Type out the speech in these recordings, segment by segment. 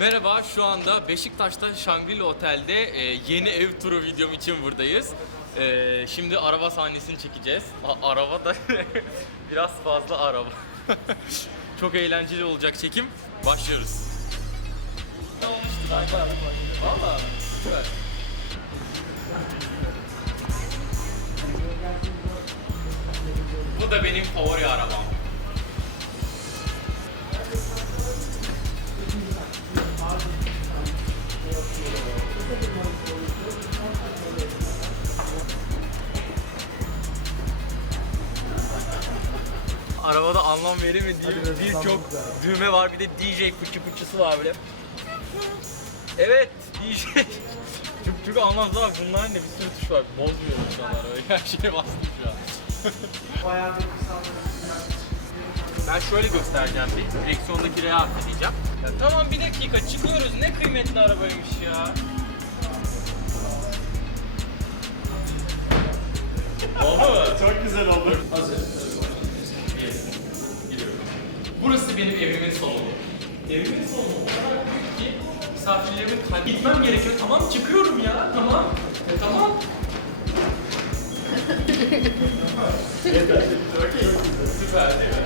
Merhaba, şu anda Beşiktaş'ta Shangri-La Otel'de e, yeni ev turu videom için buradayız. E, şimdi araba sahnesini çekeceğiz. A- araba da biraz fazla araba. Çok eğlenceli olacak çekim. Başlıyoruz. Valla süper. Bu da benim favori arabam. Arabada anlam veremediğim birçok düğme var. Bir de DJ fıçı fıçısı var böyle. Evet, DJ. çok çok anlamsız ama bunların da bir sürü tuş var. Bozmuyorum şu an arabayı. Her şeye bastım şu an. ben şöyle göstereceğim bir. Direksiyondaki R'ye atlayacağım. Ya tamam bir dakika çıkıyoruz. Ne kıymetli arabaymış ya. Oldu Çok güzel oldu. Burası benim evimin salonu. Evimin salonu o kadar büyük ki misafirlerimin kalbi gitmem gerekiyor. Tamam çıkıyorum ya tamam. E, tamam. Süper değil mi?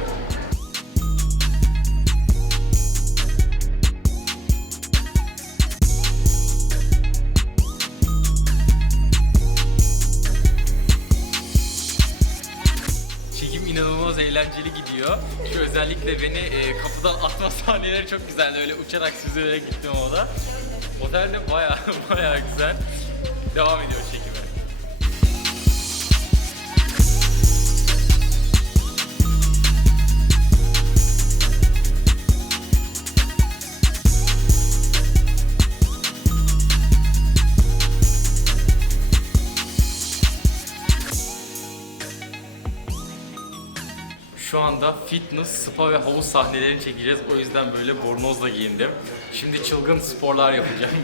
Eğlenceli gidiyor. Şu özellikle beni e, kapıdan atma sahneleri çok güzeldi. Öyle uçarak süzülerek gittim orada. Otel de baya baya güzel. Devam ediyor çekime. Şu anda fitness, spa ve havuz sahnelerini çekeceğiz. O yüzden böyle bornozla giyindim. Şimdi çılgın sporlar yapacağım.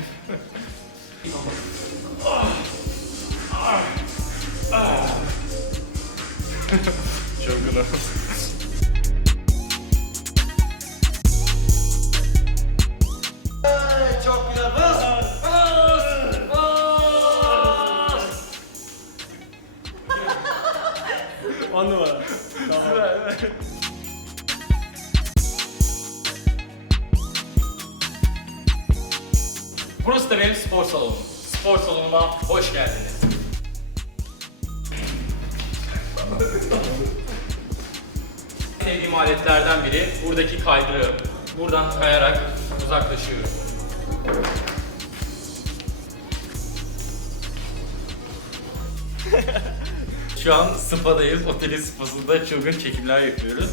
çılgın Çok güzel. Bas. On numara. Burası da benim spor salonum. Spor salonuma hoş geldiniz. Sevdiğim aletlerden biri buradaki kaydırı. Buradan kayarak uzaklaşıyorum. Şu an spa'dayız. Otelin spasında çılgın çekimler yapıyoruz.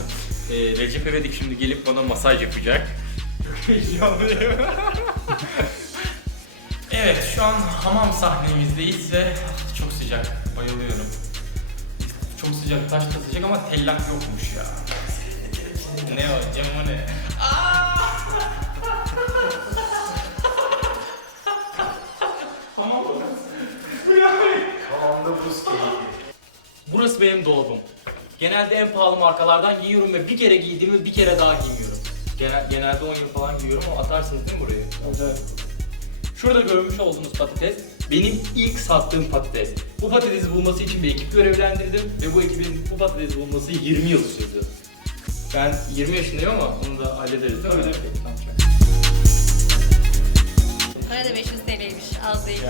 Ee, Recep İvedik şimdi gelip bana masaj yapacak. Evet, şu an hamam sahnemizdeyiz ve çok sıcak. Bayılıyorum. Çok sıcak, taş da sıcak ama tellak yokmuş ya. ne o, Cem o ne? Burası benim dolabım. Genelde en pahalı markalardan giyiyorum ve bir kere giydiğimi bir kere daha giymiyorum. Genel, genelde 10 yıl falan giyiyorum ama atarsınız değil mi burayı? Evet. Şurada görmüş olduğunuz patates benim ilk sattığım patates. Bu patatesi bulması için bir ekip görevlendirdim ve bu ekibin bu patatesi bulması 20 yıl sürdü. Ben 20 yaşındayım ama onu da hallederiz değil mi? Tabii, Tamam. Para da 500 TL'ymiş az değil.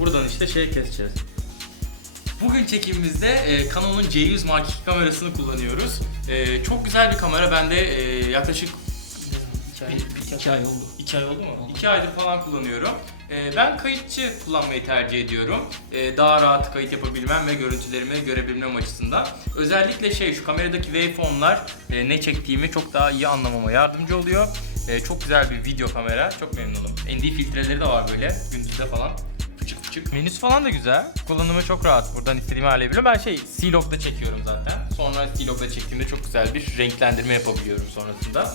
Buradan işte şey keseceğiz. Bugün çekimimizde e, Canon'un C100 Mark II kamerasını kullanıyoruz. E, çok güzel bir kamera. Ben de e, yaklaşık bir, iki ay oldu. İki ay oldu mu? İki aydır falan kullanıyorum. E, ben kayıtçı kullanmayı tercih ediyorum. E, daha rahat kayıt yapabilmem ve görüntülerimi görebilmem açısından. Özellikle şey şu kameradaki waveformlar e, ne çektiğimi çok daha iyi anlamama yardımcı oluyor. E, çok güzel bir video kamera. Çok memnunum. ND filtreleri de var böyle gündüzde falan. Fıçık. Menüsü falan da güzel. Kullanımı çok rahat. Buradan istediğimi ayarlayabiliyorum. Ben şey C-Log'da çekiyorum zaten. Sonra C-Log'da çektiğimde çok güzel bir renklendirme yapabiliyorum sonrasında.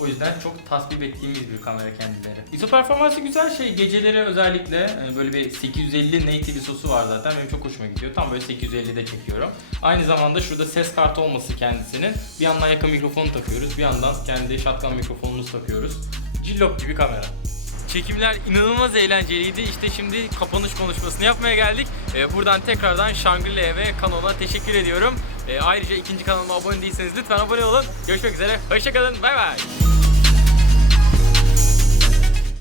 O yüzden çok tasvip ettiğimiz bir kamera kendileri. ISO performansı güzel şey. Geceleri özellikle e, böyle bir 850 native ISO'su var zaten. Benim çok hoşuma gidiyor. Tam böyle 850'de çekiyorum. Aynı zamanda şurada ses kartı olması kendisinin. Bir yandan yakın mikrofonu takıyoruz. Bir yandan kendi shotgun mikrofonumuzu takıyoruz. Cillop gibi kamera. Çekimler inanılmaz eğlenceliydi. İşte şimdi kapanış konuşmasını yapmaya geldik. Ee, buradan tekrardan Shangri-La'ya ve Canon'a teşekkür ediyorum. Ee, ayrıca ikinci kanalıma abone değilseniz lütfen abone olun. Görüşmek üzere. Hoşçakalın. Bay bay.